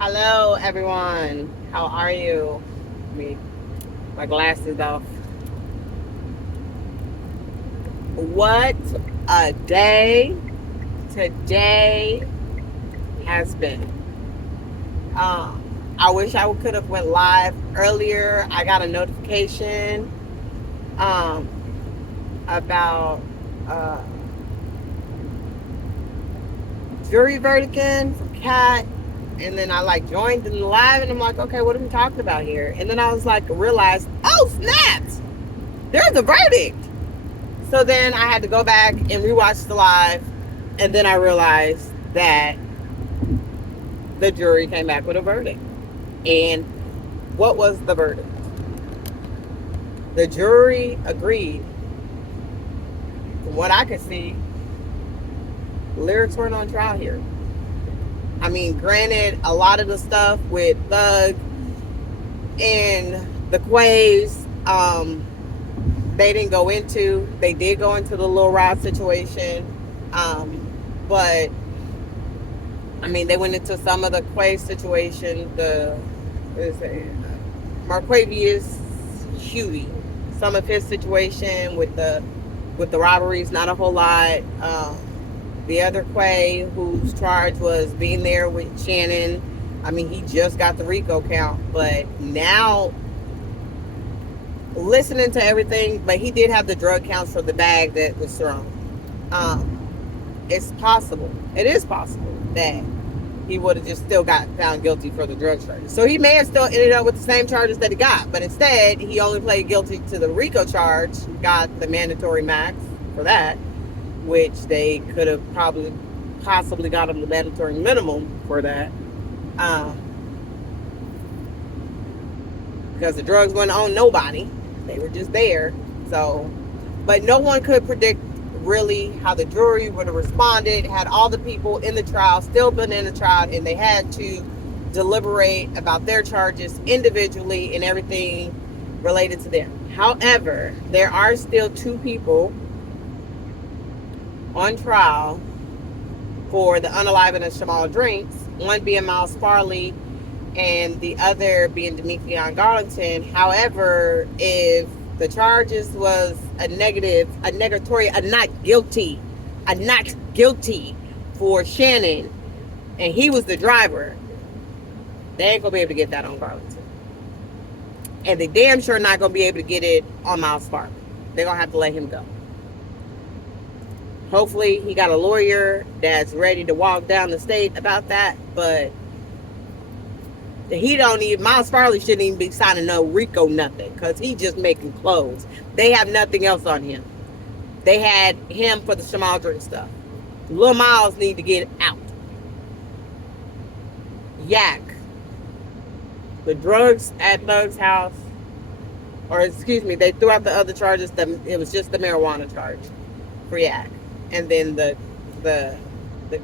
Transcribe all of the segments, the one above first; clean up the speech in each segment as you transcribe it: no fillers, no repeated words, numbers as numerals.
Hello, everyone. How are you? Me, my glasses off. What a day today has been. I wish I could have went live earlier. I got a notification um, about uh, jury verdict in for Cat, and then I like joined the live, and I'm like, okay, what are we talking about here? And then I was like, realized, oh snaps, there's a verdict. So then I had to go back and rewatch the live, and then I realized that the jury came back with a verdict. And what was the verdict? The jury agreed. From what I could see, lyrics weren't on trial here. I mean, granted, a lot of the stuff with Thug and the Quays, they didn't go into. They did go into the Lil Rod situation, but I mean, they went into some of the Quay situation, the Marquavius Hughie, some of his situation with the robberies, not a whole lot. The other Quay, whose charge was being there with Shannon, I mean, he just got the RICO count, but now listening to everything, but he did have the drug counts for the bag that was thrown. Um, it's possible. It is possible that he would have just still got found guilty for the drug charges. So he may have still ended up with the same charges that he got, but instead he only played guilty to the RICO charge, got the mandatory max for that, which they could have probably possibly got him the mandatory minimum for that. Um, because the drugs weren't on nobody. They were just there. So, but no one could predict really how the jury would have responded had all the people in the trial still been in the trial, and they had to deliberate about their charges individually and everything related to them. However, there are still two people on trial for the unaliving of Jamal Drinks, one being Miles Farley and the other being Demetриan Garlington. However, if the charges was a negative, a negatory, a not guilty for Shannon, and he was the driver, they ain't gonna be able to get that on Garlington. And they damn sure not gonna be able to get it on Miles Farley. They're gonna have to let him go. Hopefully he got a lawyer that's ready to walk down the state about that, but he don't even, Miles Farley shouldn't even be signing no RICO nothing, because he just making clothes. They have nothing else on him. They had him for the Jamal Drink stuff. Lil Miles need to get out. Yak. The drugs at Thug's house, or excuse me, they threw out the other charges. It was just the marijuana charge for Yak, and then the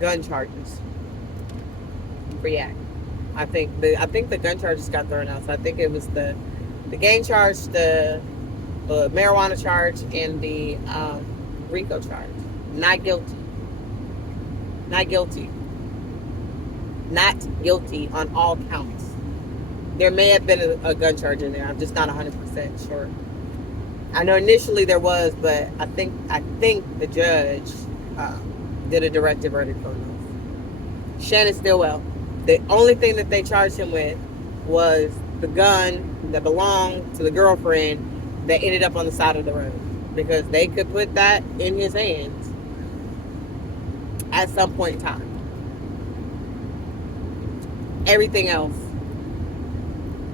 gun charges for Yak. I think the gun charges got thrown out. So I think it was the gang charge, the marijuana charge, and the RICO charge. Not guilty. Not guilty. Not guilty on all counts. There may have been a gun charge in there. I'm just not 100% sure. I know initially there was, but I think the judge did a directive verdict on those. Shannon Stillwell. The only thing that they charged him with was the gun that belonged to the girlfriend that ended up on the side of the road, because they could put that in his hands at some point in time. Everything else,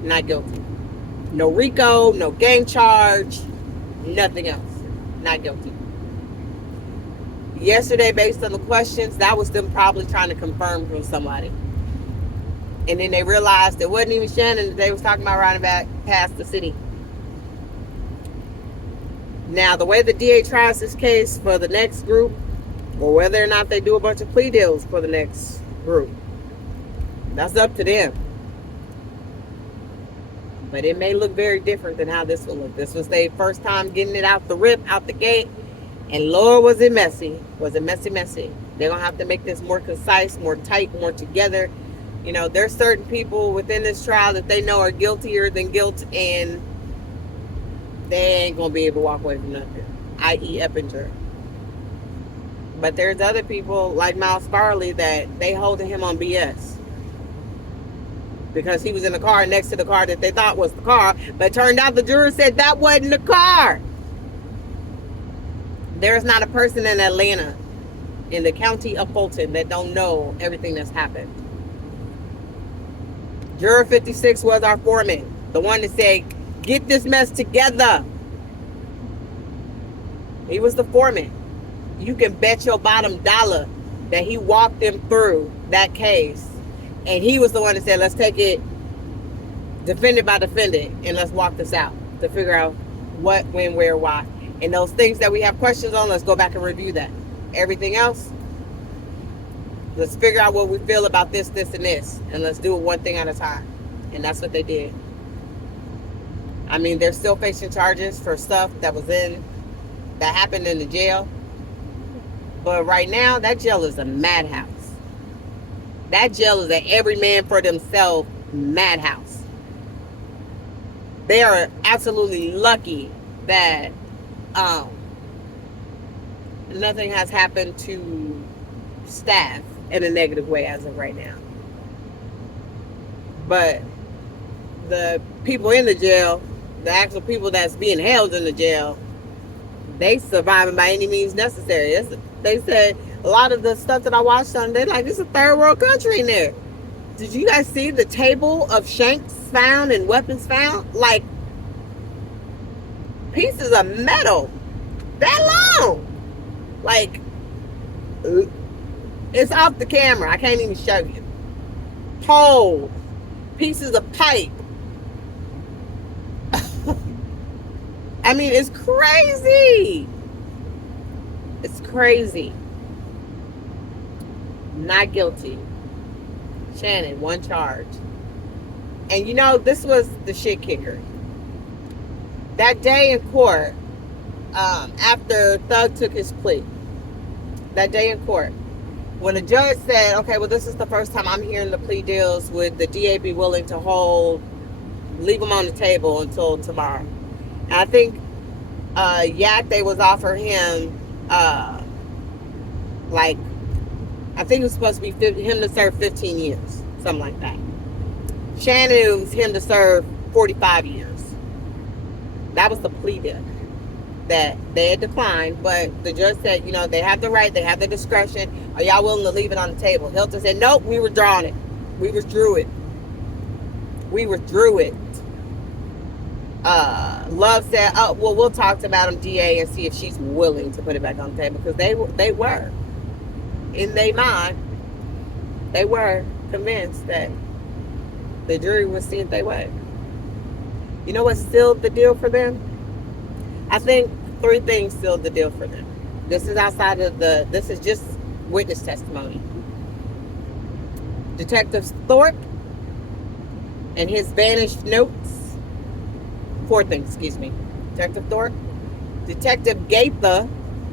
not guilty. No RICO, no gang charge, nothing else. Not guilty. Yesterday, based on the questions, that was them probably trying to confirm from somebody. And then they realized it wasn't even Shannon that they was talking about riding back past the city. Now, the way the DA tries this case for the next group, or whether or not they do a bunch of plea deals for the next group, that's up to them. But it may look very different than how this will look. This was their first time getting it out the rip, out the gate. And Lord, was it messy. Was it messy, messy. They're going to have to make this more concise, more tight, more together. You know, there's certain people within this trial that they know are guiltier than guilt, and they ain't gonna be able to walk away from nothing, i.e. Eppinger. But there's other people like Miles Farley that they holding him on BS because he was in the car next to the car that they thought was the car, but turned out the juror said that wasn't the car. There's not a person in Atlanta, in the county of Fulton, that don't know everything that's happened. Juror 56 was our foreman, the one that said, get this mess together. He was the foreman. You can bet your bottom dollar that he walked them through that case. And he was the one that said, let's take it defendant by defendant and let's walk this out to figure out what, when, where, why. And those things that we have questions on, let's go back and review that. Everything else, let's figure out what we feel about this, this, and this. And let's do it one thing at a time. And that's what they did. I mean, they're still facing charges for stuff that happened in the jail. But right now, that jail is a madhouse. That jail is an every man for themselves madhouse. They are absolutely lucky that nothing has happened to staff in a negative way as of right now. But the people in the jail, the actual people that's being held in the jail, they surviving by any means necessary. They said a lot of the stuff that I watched on, they're like, it's a third world country in there. Did you guys see the table of shanks found and weapons found? Like pieces of metal that long. Like, it's off the camera. I can't even show you. Poles, pieces of pipe. I mean, it's crazy. It's crazy. Not guilty. Shannon, one charge. And you know, this was the shit kicker. That day in court, after Thug took his plea, that day in court, when the judge said, okay, well, this is the first time I'm hearing the plea deals, would the DA be willing to leave them on the table until tomorrow? And I think Yakte was offering him, I think it was supposed to be him to serve 15 years, something like that. Shannon, it was him to serve 45 years. That was the plea deal that they had declined, but the judge said, you know, they have the right, they have the discretion. Are y'all willing to leave it on the table? Hilton said, nope, we withdrew it. We withdrew it. Love said, oh, well, we'll talk to Madam DA and see if she's willing to put it back on the table, because they were, in their mind, they were convinced that the jury was seeing their way. You know what sealed the deal for them? I think 3 things sealed the deal for them. This is this is just witness testimony. Detective Thorpe and his vanished notes. 4 things, excuse me. Detective Thorpe, Detective Gaither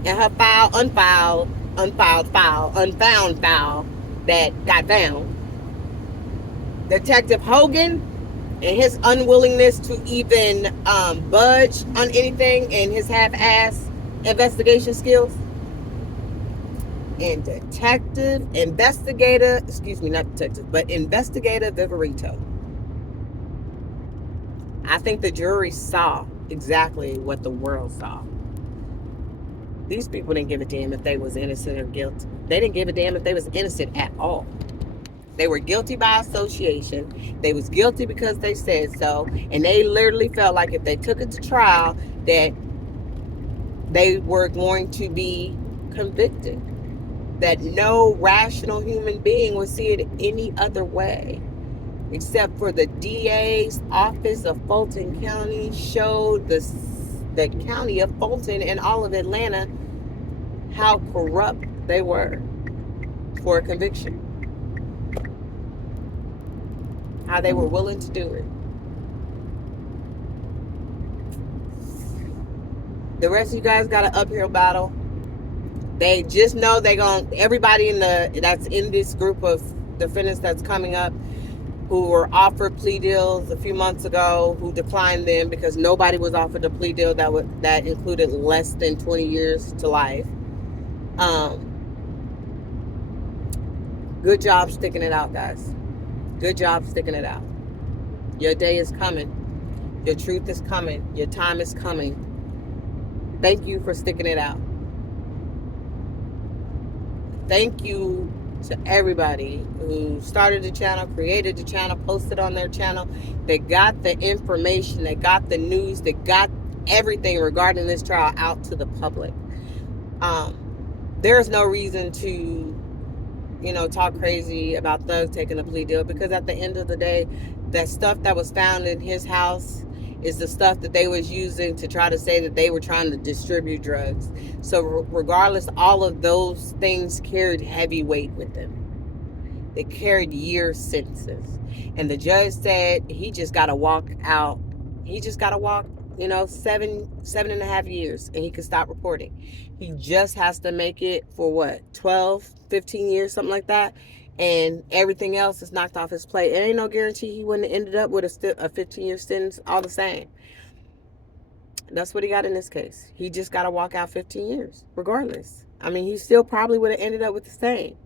and her unfound file that got found. Detective Hogan and his unwillingness to even budge on anything, and his half-ass investigation skills. And investigator Viverito. I think the jury saw exactly what the world saw. These people didn't give a damn if they was innocent or guilty. They didn't give a damn if they was innocent at all. They were guilty by association. They was guilty because they said so. And they literally felt like if they took it to trial, that they were going to be convicted. That no rational human being would see it any other way. Except for the DA's office of Fulton County showed the county of Fulton and all of Atlanta how corrupt they were for a conviction. How they were willing to do it. The rest of you guys got an uphill battle. They just know everybody that's in this group of defendants that's coming up who were offered plea deals a few months ago, who declined them because nobody was offered a plea deal that included less than 20 years to life. Good job sticking it out, guys. Good job sticking it out. Your day is coming. Your truth is coming. Your time is coming. Thank you for sticking it out. Thank you to everybody who started the channel, created the channel, posted on their channel. They got the information, they got the news, they got everything regarding this trial out to the public. There's no reason to, talk crazy about Thug taking a plea deal, because at the end of the day, that stuff that was found in his house is the stuff that they was using to try to say that they were trying to distribute drugs. So regardless, all of those things carried heavy weight with them. They carried year sentences. And the judge said he just got to walk out. He just got to walk, 7.5 years, and he could stop reporting. He just has to make it for what, 12, 15 years, something like that. And everything else is knocked off his plate. It ain't no guarantee he wouldn't have ended up with a 15-year sentence all the same. That's what he got in this case. He just got to walk out 15 years, regardless. I mean, he still probably would have ended up with the same.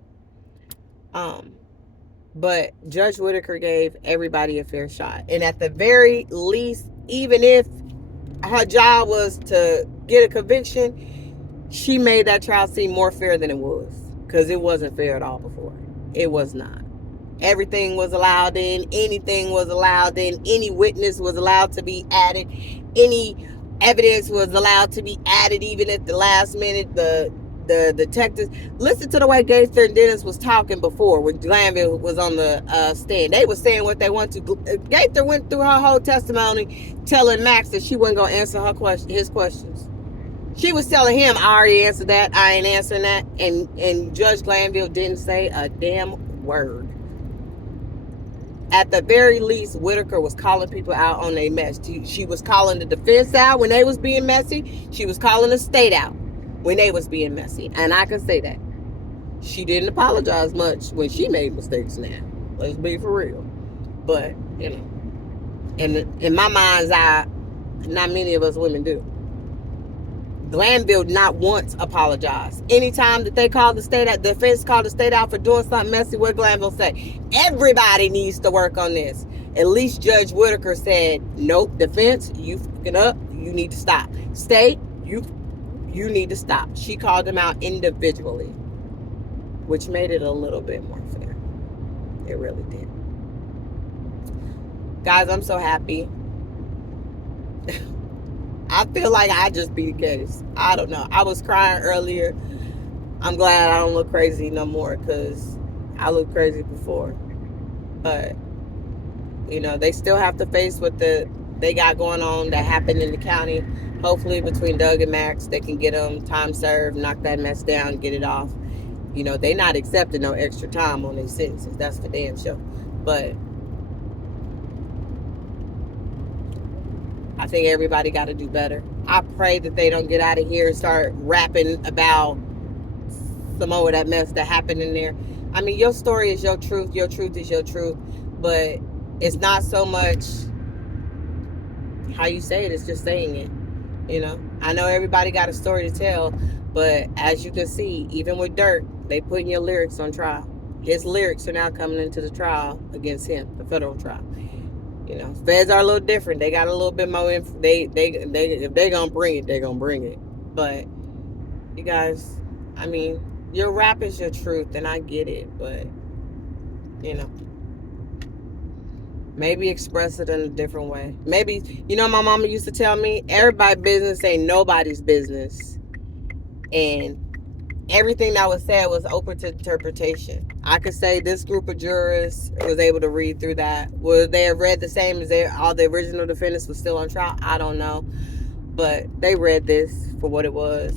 But Judge Whitaker gave everybody a fair shot. And at the very least, even if her job was to get a conviction, she made that trial seem more fair than it was. Because it wasn't fair at all before. It was not. Everything was allowed in. Anything was allowed in. Any witness was allowed to be added. Any evidence was allowed to be added, even at the last minute. The detectives, listen to the way Gaither and Dennis was talking before when Glanville was on the stand. They were saying what they want to. Gaither went through her whole testimony telling Max that she wasn't going to answer his questions. She was telling him, I already answered that, I ain't answering that. And Judge Glanville didn't say a damn word. At the very least, Whitaker was calling people out on their mess. She was calling the defense out when they was being messy. She was calling the state out when they was being messy. And I can say that. She didn't apologize much when she made mistakes now. Let's be for real. But, in my mind's eye, not many of us women do. Glanville not once apologized. Anytime that they called the state out, the defense called the state out for doing something messy, what Glanville say? Everybody needs to work on this. At least Judge Whitaker said, nope, defense, you fucking up. You need to stop. State, you need to stop. She called them out individually, which made it a little bit more fair. It really did. Guys, I'm so happy. I feel like I just beat the case. I don't know. I was crying earlier. I'm glad I don't look crazy no more, because I looked crazy before. But, they still have to face what they got going on that happened in the county. Hopefully between Doug and Max, they can get them time served, knock that mess down, get it off. They not accepting no extra time on their sentences. That's for damn sure. But I think everybody got to do better. I pray that they don't get out of here and start rapping about some more of that mess that happened in there. I mean, your story is your truth. Your truth is your truth. But it's not so much how you say it. It's just saying it. I know everybody got a story to tell. But as you can see, even with Dirk, they putting your lyrics on trial. His lyrics are now coming into the trial against him, the federal trial. Feds are a little different. They got a little bit more info. They if they're gonna bring it, they're gonna bring it. But you guys, I mean, your rap is your truth, and I get it. But maybe express it in a different way. Maybe my mama used to tell me, everybody's business ain't nobody's business, and everything that was said was open to interpretation. I could say this group of jurors was able to read through that. Would they have read the same as all the original defendants was still on trial? I don't know. But they read this for what it was.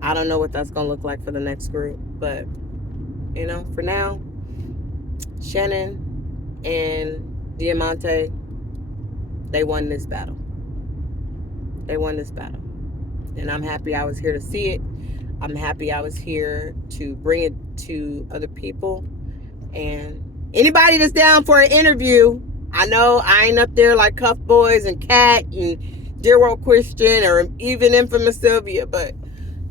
I don't know what that's going to look like for the next group. But, for now, Shannon and Diamante, they won this battle. They won this battle. And I'm happy I was here to see it. I'm happy I was here to bring it to other people. And anybody that's down for an interview, I know I ain't up there like Cuff Boys and Cat and Dear World Christian or even Infamous Sylvia, but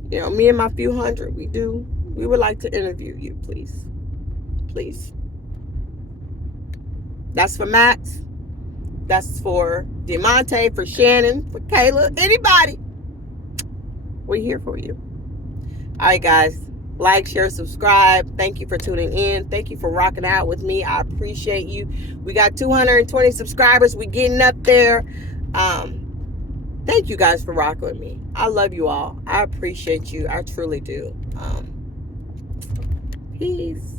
me and my few hundred, we would like to interview you, please. Please. That's for Max. That's for Demonte, for Shannon, for Kayla, anybody. We're here for you. All right, guys. Like, share, subscribe. Thank you for tuning in. Thank you for rocking out with me. I appreciate you. We got 220 subscribers. We're getting up there. Thank you guys for rocking with me. I love you all. I appreciate you. I truly do. Peace.